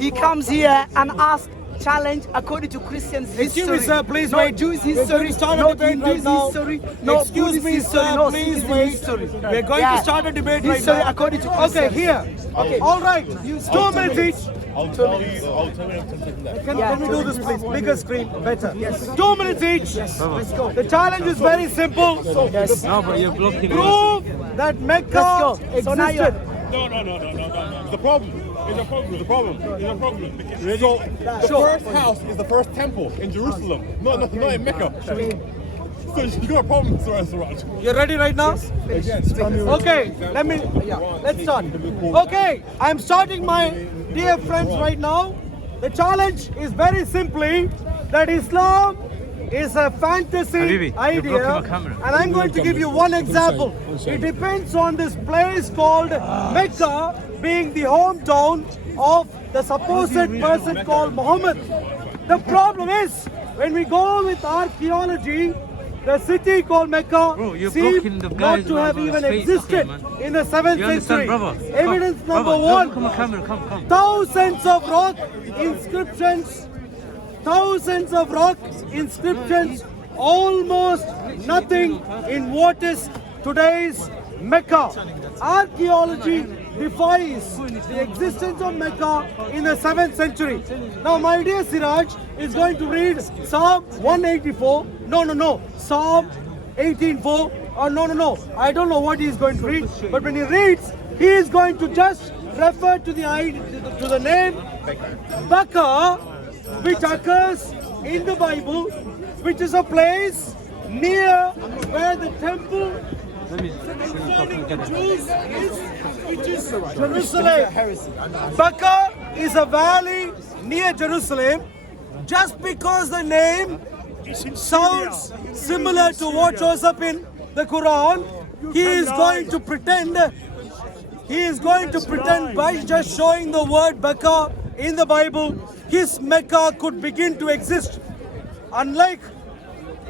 he comes here and asks challenge according to Christians history. Excuse me, sir, please no wait. Jews history, Start a no debate right Hindus now. history, no Excuse Buddhist me, history, sir, no please Sikhism wait. history. We're going to start a debate right history now. according to Okay, Christians. here. Okay. All right. 2 minutes each. I'll tell you. Can we do this, please? Bigger screen, better. Yes. 2 minutes each. Yes. Let's go. The challenge is very simple. Yes. No, but you're blocking. Prove that Mecca So now you're- existed. No. It's a problem. It's a problem. So, the first house is the first temple in Jerusalem, not in Mecca. So you got a problem, Siraj. You're ready right now? Yes. Okay, let's start. Okay, I'm starting my dear friends right now. The challenge is very simply that Islam is a fantasy Habibi, you're idea, blocking my camera. and I'm going to give you one example. It depends on this place called Mecca being the hometown of the supposed person called Muhammad. The problem is, when we go with archaeology, the city called Mecca Bro, you're seems blocking the not guys to have on the even street, existed man. in the 7th You understand, century. brother? Evidence number Brother, one. Come on, camera, come. Thousands of rock inscriptions, almost nothing in what is today's Mecca. Archaeology defies the existence of Mecca in the 7th century. Now, my dear Siraj is going to read Psalm 184. No. Psalm 18:4. No. I don't know what he is going to read. But when he reads, he is going to just refer to the name Becca, which occurs in the Bible, which is a place near where the temple which is Jerusalem. Becca is a valley near Jerusalem. Just because the name sounds similar to what shows up in the Quran, he is going to pretend by just showing the word Becca in the Bible, his Mecca could begin to exist. Unlike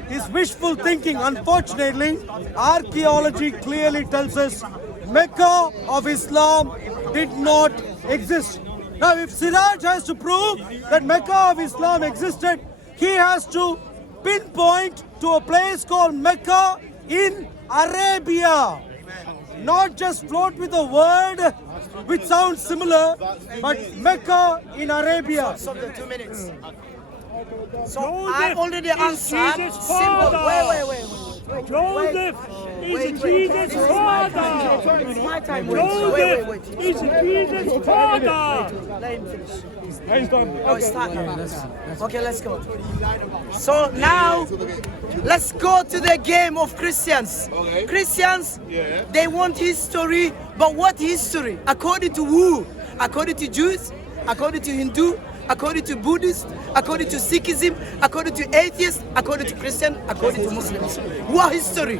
his wishful thinking, unfortunately, archaeology clearly tells us Mecca of Islam did not exist. Now, if Siraj has to prove that Mecca of Islam existed, he has to pinpoint to a place called Mecca in Arabia. Not just float with a word which sounds similar, but Mecca in Arabia. So the 2 minutes. So I already answered. Simple. Wait. Joseph is Jesus' father. It's my time. Joseph is Jesus' father. Let him finish. He's done. Oh, it's not. Okay, let's go. So now, let's go to the game of Christians. Okay. Christians, they want history, but what history? According to who? According to Jews? According to Hindu? According to Buddhists? According to Sikhism? According to atheists? According to Christian? According to Muslims? What history?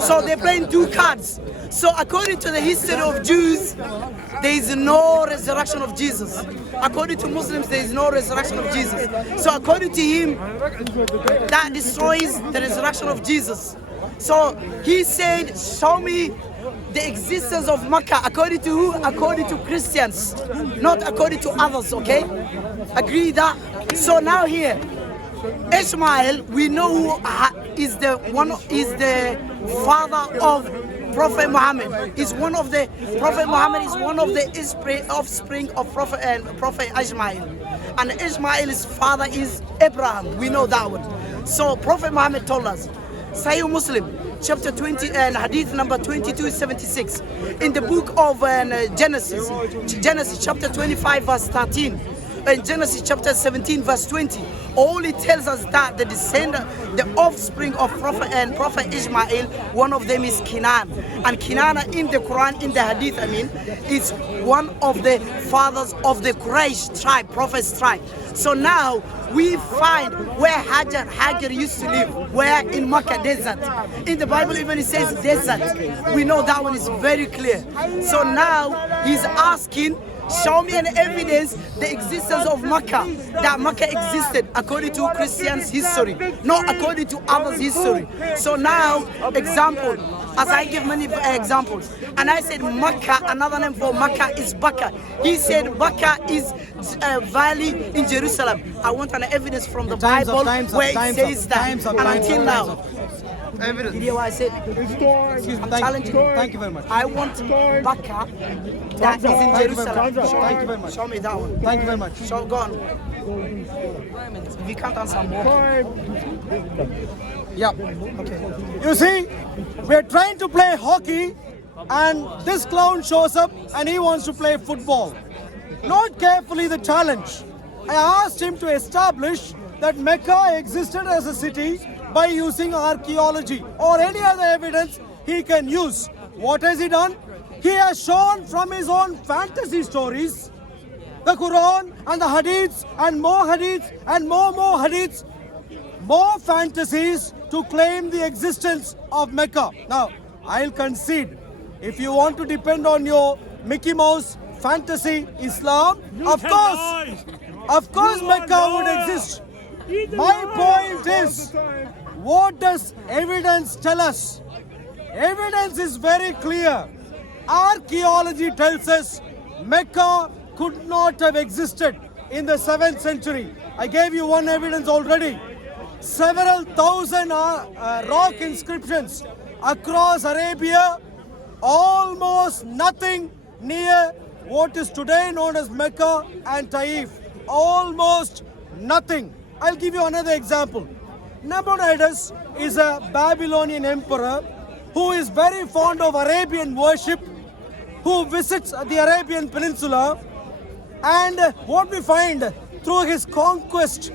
So they're playing two cards. So according to the history of Jews, there is no resurrection of Jesus. According to Muslims, there is no resurrection of Jesus. So according to him, that destroys the resurrection of Jesus. So he said, show me the existence of Makkah. According to who? According to Christians, not according to others, okay? Agree that? So now here, Ishmael, we know who is the father of Prophet Muhammad. Prophet Muhammad is one of the offspring of Prophet Ishmael. And Ishmael's father is Abraham. We know that one. So Prophet Muhammad told us, Sahih Muslim, chapter 20 and hadith number 2276. In the book of Genesis chapter 25 verse 13. In Genesis chapter 17 verse 20, all it tells us that the offspring of Prophet Ishmael, one of them is Canaan. And Canaan in the Quran, in the Hadith, is one of the fathers of the Quraysh tribe, Prophet's tribe. So now we find where Hajar used to live, where in Makkah desert. In the Bible even it says desert. We know that one is very clear. So now he's asking Show me an evidence the existence of Makkah, that Makkah existed according to Christians' history, not according to others' history. So now, example, as I give many examples, and I said Makkah, another name for Makkah is Bakka. He said Bakka is a valley in Jerusalem. I want an evidence from the Bible where it says that. And until now, Evidence. did you hear what I said? Excuse me. I'm challenging you. Thank you very much. I want Bakka that is in Jerusalem. Thank you very much. Show me that one. Thank you very much. Show, go on. We can't answer more. Yeah. You see, we're trying to play hockey and this clown shows up and he wants to play football. Note carefully the challenge. I asked him to establish that Mecca existed as a city by using archaeology or any other evidence he can use. What has he done? He has shown from his own fantasy stories, the Quran and the Hadiths and more Hadiths and more Hadiths, more fantasies to claim the existence of Mecca. Now, I'll concede, if you want to depend on your Mickey Mouse fantasy Islam, of course Mecca would exist. My point is, what does evidence tell us? Evidence is very clear. Archaeology tells us Mecca could not have existed in the 7th century. I gave you one evidence already. Several thousand rock inscriptions across Arabia, almost nothing near what is today known as Mecca and Taif. Almost nothing. I'll give you another example. Nabonidus is a Babylonian emperor who is very fond of Arabian worship, who visits the Arabian Peninsula, and what we find through his conquest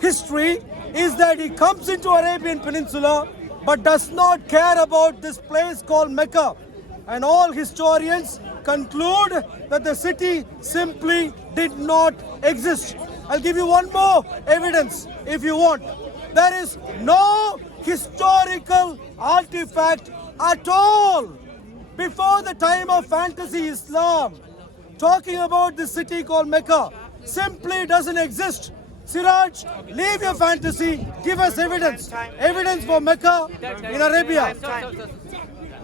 history is that he comes into Arabian Peninsula but does not care about this place called Mecca. And all historians conclude that the city simply did not exist. I'll give you one more evidence if you want. There is no historical artifact at all before the time of fantasy Islam talking about the city called Mecca. Simply doesn't exist. Siraj, leave your fantasy, give us evidence. Evidence for Mecca in Arabia.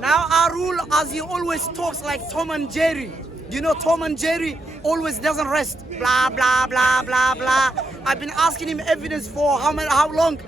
Now ARUL, as he always talks like Tom and Jerry. You know Tom and Jerry always doesn't rest. Blah, blah, blah, blah, blah. I've been asking him evidence for how long?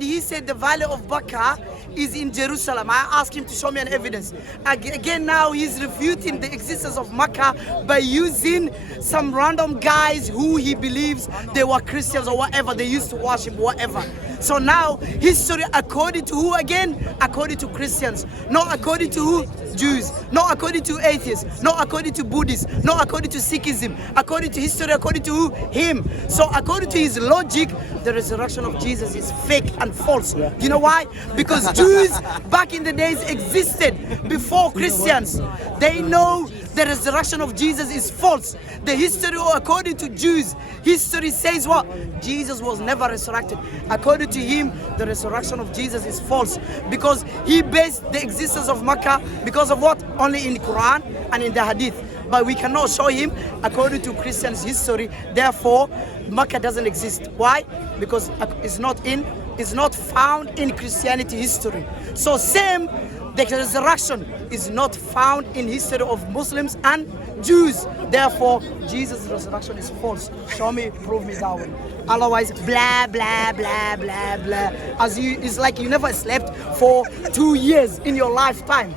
He said the Valley of Bakka is in Jerusalem. I asked him to show me an evidence. Again, now he's refuting the existence of Mecca by using some random guys who he believes they were Christians or whatever. They used to worship whatever. So now history according to who again? According to Christians. Not according to who? Jews. Not according to atheists. Not according to Buddhists. Not according to Sikhism. According to history, according to who? Him. So according to his logic, the resurrection of Jesus is fake and false. You know why? Because Jews back in the days existed before Christians. They know the resurrection of Jesus is false. The history according to Jews, history says what? Jesus was never resurrected. According to him, the resurrection of Jesus is false because he based the existence of Mecca because of what? Only in Quran and in the Hadith. But we cannot show him according to Christians' history. Therefore, Mecca doesn't exist. Why? Because it's not found in Christianity history. So same, the resurrection is not found in history of Muslims and Jews. Therefore, Jesus' resurrection is false. Show me, prove me that one. Otherwise, blah, blah, blah, blah, blah. It's like you never slept for 2 years in your lifetime.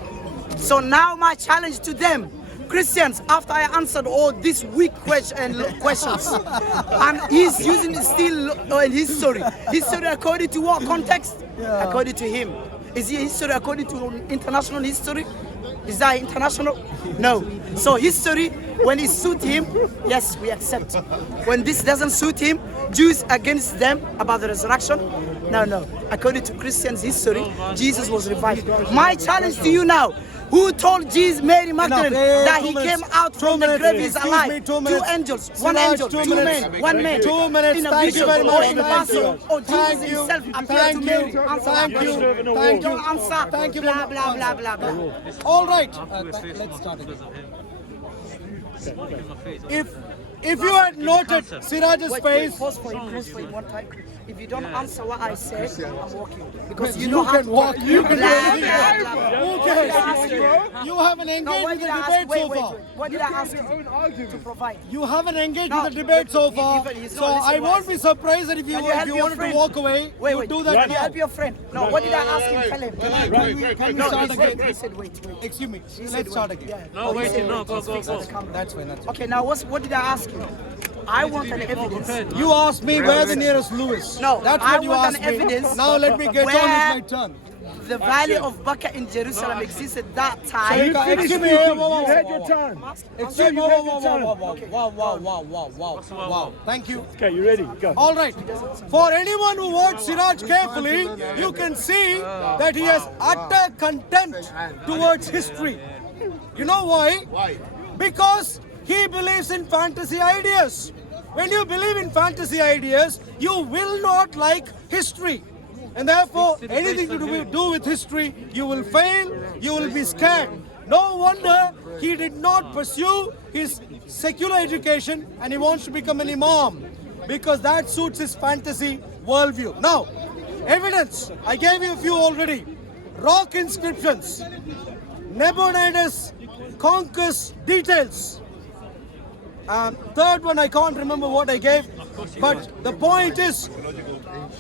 So now my challenge to them, Christians, after I answered all these weak questions, and he's using still in history. History according to what context? Yeah. According to him. Is it history according to international history? Is that international? No. So history, when it suits him, yes, we accept. When this doesn't suit him, Jews against them about the resurrection? No. According to Christians' history, Jesus was revived. My challenge to you now, who told Jesus, Mary Magdalene, that he came out from the grave, he's alive? 2 angels, one angel, 2 men, 1 man. 2 minutes, in a thank you vision very much. or in a person, or Jesus himself appeared to Mary. Answer that question. Don't answer. Thank you. Blah, blah, blah, blah, blah. All right, let's start again. If you had noted Siraj's face, Pause for him one time. If you don't answer what I say, I'm walking. Because you know how can to walk, you can blah, do blah, it. blah, blah. Who What did I ask cares? you? You haven't No, engaged what with did the I ask? debate Wait, so wait, far. wait. What did I ask you to provide? You haven't engaged No, with the debate so but far, he's so not I listening won't what I be surprised that if you Can you help your wanted to friend? walk away, Wait, you wait. do that Can you now. help your friend? No, what did I ask him? Tell him. Can we start again? He said wait. Excuse me, let's start again. Yeah. No, wait, he said no, wait. go, He's go, fixing go. the camera. That's fine. That's fine. Okay, now what did I ask you? I want an evidence. You asked me where the nearest Lewis. No, that's I what you want asked an me. evidence Now let me get on with where my turn. The Valley of Baca in Jerusalem existed that time. Excuse me. Whoa. turn. Excuse me. Wow. Thank you. Okay, you ready? Go. All right. For anyone who watched Siraj carefully, you can see that he has utter contempt towards history. You know why? Why? Because he believes in fantasy ideas. When you believe in fantasy ideas, you will not like history. And therefore, anything to do with history, you will fail, you will be scared. No wonder he did not pursue his secular education and he wants to become an imam, because that suits his fantasy worldview. Now, evidence. I gave you a few already. Rock inscriptions. Nabonidus conquers details. Third one, I can't remember what I gave, but the point is,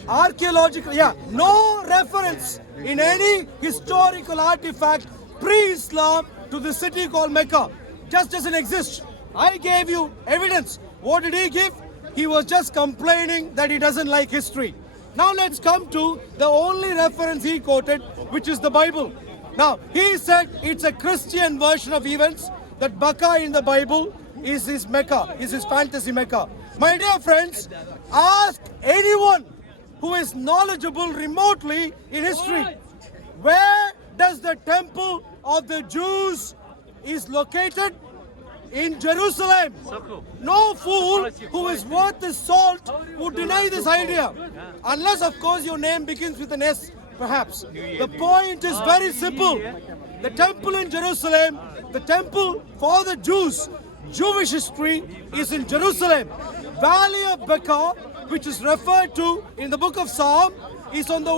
archaeological, no reference in any historical artifact pre-Islam to the city called Mecca. Just doesn't exist. I gave you evidence. What did he give? He was just complaining that he doesn't like history. Now let's come to the only reference he quoted, which is the Bible. Now, he said it's a Christian version of events, that Baca in the Bible is his Mecca, is his fantasy Mecca. My dear friends, ask anyone who is knowledgeable remotely in history, where does the temple of the Jews is located? In Jerusalem. No fool who is worth his salt would deny this idea. Unless, of course, your name begins with an S, perhaps. The point is very simple. The temple in Jerusalem, the temple for the Jews, Jewish history is in Jerusalem. Valley of Baca, which is referred to in the book of Psalm, is on the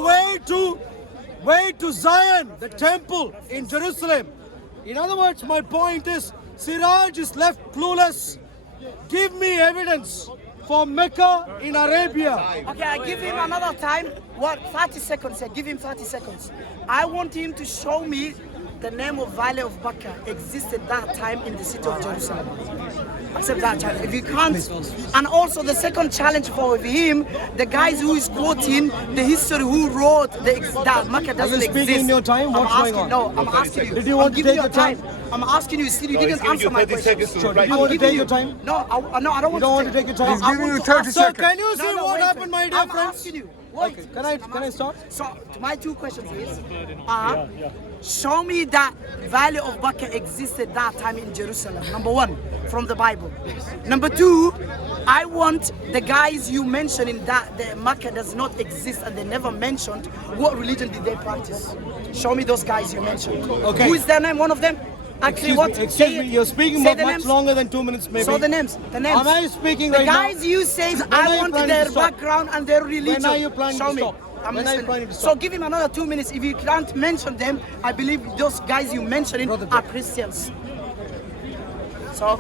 way to Zion, the temple in Jerusalem. In other words, my point is, Siraj is left clueless. Give me evidence for Mecca in Arabia. Okay, I give him another time. What? 30 seconds. I give him 30 seconds. I want him to show me the name of Valley of Baca existed that time in the city of Jerusalem. Accept that challenge. If you can't, and also the second challenge for him, the guys who is quoting the history who wrote that Mecca doesn't exist. speaking in your time? What's going on? No, I'm asking you. Did you want I'm to giving take you the time? I'm asking you. Still, you didn't answer my question. Sure. Did you want to take your time? No, I don't want You don't want to take your time? No, I want to ask- So can you see No, what wait, happened, my dear I'm friends? asking you. Wait. Okay. Can I start? So my two questions is, show me that Valley of Baca existed that time in Jerusalem. Number one, from the Bible. Number two, I want the guys you mentioned in that the Mecca does not exist and they never mentioned what religion did they practice. Show me those guys you mentioned. Okay. Who is their name? One of them? Actually, what? Excuse me, you're speaking say for the much names. longer than 2 minutes, maybe. So the names. Am I speaking the right now? guys you say, When I are you want planning their to stop? background and their religion. When are you planning Show to me. stop? I'm When are you listening. planning to So stop? give him another 2 minutes. If you can't mention them, I believe those guys you mentioned are Christians. So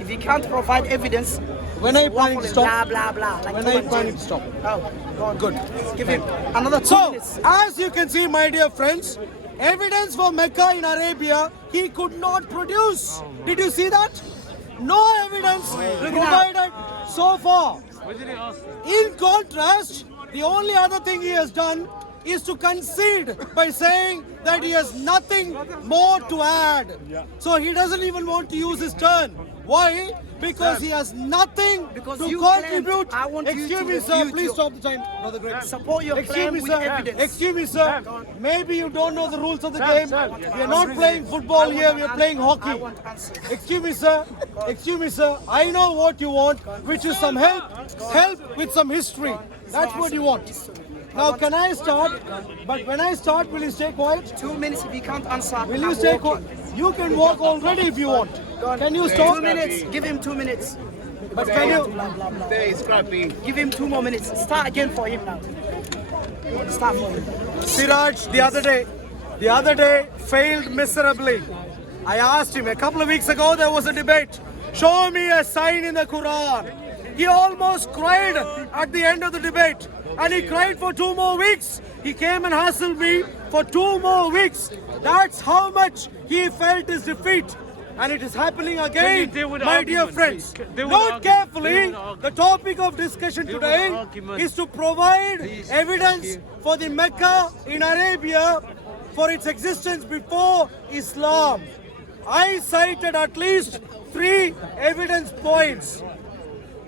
if you can't provide evidence, When are you planning to blah stop? blah blah. Like When Tom are you and planning Jerry. to stop? Oh, go on. Good. Give him another 2 So, minutes. as you can see, my dear friends, evidence for Mecca in Arabia, he could not produce. Did you see that? No evidence provided so far. In contrast, the only other thing he has done is to concede by saying that he has nothing more to add. So he doesn't even want to use his turn. Why? Because he has nothing Because to you contribute. claimed, I want you Excuse to me, sir. refute Please your- stop the time, Brother Greg. Support your Excuse claim me, with sir. evidence. Excuse me, sir. Maybe you don't know the rules of the game. We are not playing football here. We are playing I hockey. want answers. Excuse me, sir. Excuse me, sir. I know what you want, which is some help with some history. That's what you want. Now, can I start? But when I start, will you stay quiet? 2 minutes if you can't answer. Will you I'm stay walking. quiet? You can walk already if you want. Can you stop? 2 minutes. Give him 2 minutes. But can you? Give him 2 more minutes. Start again for him now. Start for him. Siraj, the other day failed miserably. I asked him a couple of weeks ago, there was a debate. Show me a sign in the Quran. He almost cried at the end of the debate. And he cried for 2 more weeks. He came and hassled me for 2 more weeks. That's how much he felt his defeat. And it is happening again, my dear friends. Note carefully, the topic of discussion today is to provide evidence for the Mecca in Arabia for its existence before Islam. I cited at least 3 evidence points.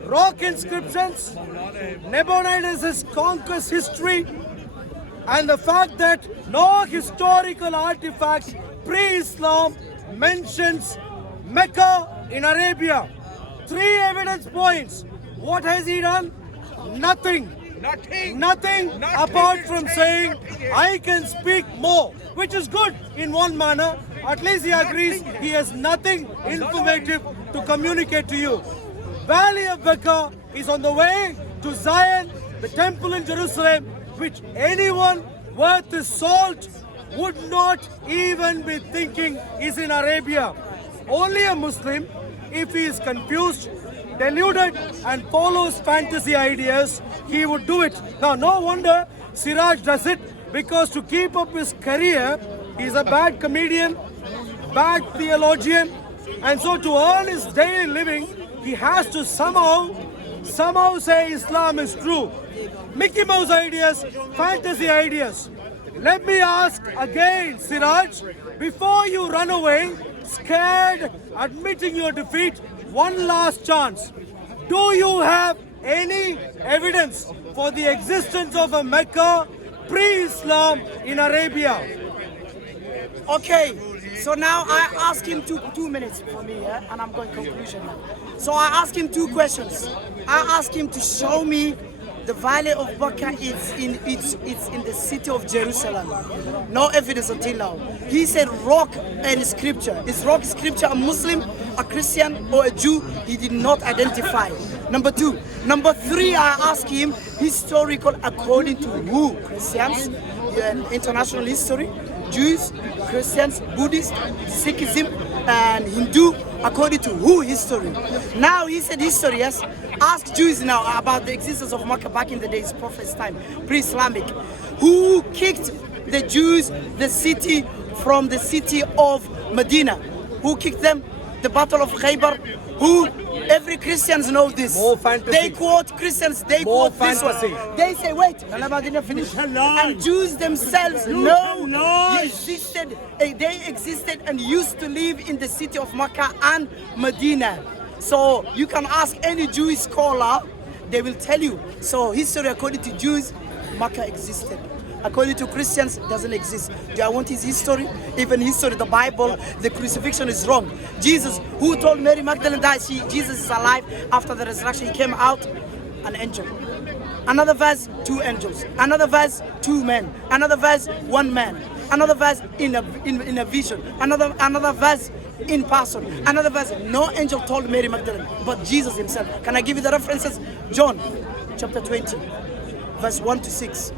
Rock inscriptions, Nabonidus' conquest history, and the fact that no historical artifact pre-Islam mentions Mecca in Arabia. 3 evidence points. What has he done? Nothing. Nothing apart from saying, I can speak more, which is good in one manner. At least he agrees he has nothing informative to communicate to you. Valley of Mecca is on the way to Zion, the temple in Jerusalem, which anyone worth his salt would not even be thinking is in Arabia. Only a Muslim, if he is confused, deluded and follows fantasy ideas, he would do it. Now, no wonder Siraj does it, because to keep up his career, he's a bad comedian, bad theologian, and so to earn his daily living, he has to somehow say Islam is true. Mickey Mouse ideas, fantasy ideas. Let me ask again, Siraj, before you run away, scared, admitting your defeat, one last chance. Do you have any evidence for the existence of a Mecca pre-Islam in Arabia? Okay, so now I ask him 2 minutes for me, yeah? And I'm going conclusion now. So I ask him 2 questions. I ask him to show me the Valley of Mecca is in the city of Jerusalem. No evidence until now. He said rock and scripture. Is rock scripture a Muslim, a Christian, or a Jew? He did not identify. Number 2. Number 3, I ask him historical according to who? Christians, international history, Jews, Christians, Buddhists, Sikhism, and Hindu, according to who history? Now he said history, yes. Ask Jews now about the existence of Mecca back in the days, Prophet's time, pre-Islamic. Who kicked the Jews, the city, from the city of Medina? Who kicked them? The Battle of Khaybar. Who? Every Christians know this. More fantasy. They quote Christians, they More quote this fantasy. one. They say, wait, I didn't finish. And Jews themselves know they existed and used to live in the city of Mecca and Medina. So you can ask any Jewish scholar, they will tell you. So history according to Jews, Mecca existed. According to Christians, it doesn't exist. Do I want his history? Even history, the Bible, the crucifixion is wrong. Jesus, who told Mary Magdalene that Jesus is alive after the resurrection, he came out, an angel. Another verse, 2 angels. Another verse, 2 men. Another verse, 1 man. Another verse, in a vision. Another verse, in person. Another verse, no angel told Mary Magdalene, but Jesus himself. Can I give you the references? John chapter 20, verse 1 to 6.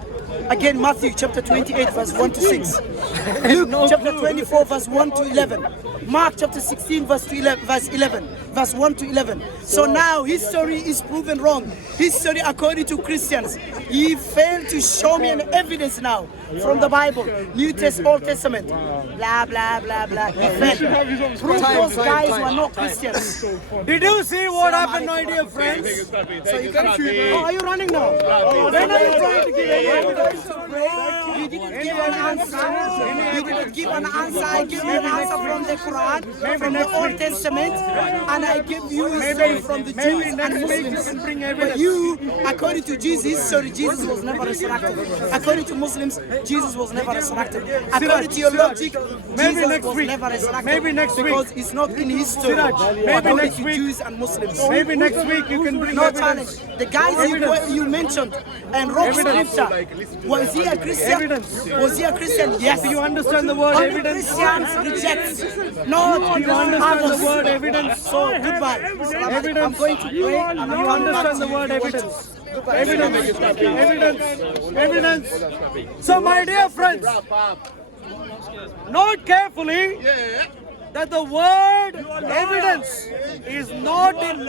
Again, Matthew chapter 28, verse 1 to 6. Luke chapter 24, verse 1 to 11. Mark chapter 16, verse 11, verse 1 to 11. So now history is proven wrong. History according to Christians. He failed to show me an evidence now from the Bible, New Testament, Old Testament. Blah, blah, blah, blah. He failed. Prove those guys were not Christians. Did you see what happened, my dear friends? So you can oh, are you running now? When are you trying to give any evidence to pray? You didn't give an answer. You didn't give an answer. I give you an answer from the Quran. Quran, from the Old Testament, and I give you a story from the Jews and Muslims. But you, according to Jesus, Jesus was never resurrected. According to Muslims, Jesus was never resurrected. According to your logic, Jesus was never resurrected. Maybe next week. Because it's not in history. Maybe next week. Jews and Muslims. Maybe next week you can bring No evidence. challenge. The guys you mentioned and wrote scripture, was he a Christian? Evidence. Was he a Christian? Yes. Do you understand the word Only evidence? Christians reject. No, Do you understand the word evidence? So goodbye. Evidence. I'm going to pray and Do you understand the word evidence? Evidence. So my dear friends, note carefully that the word evidence is not in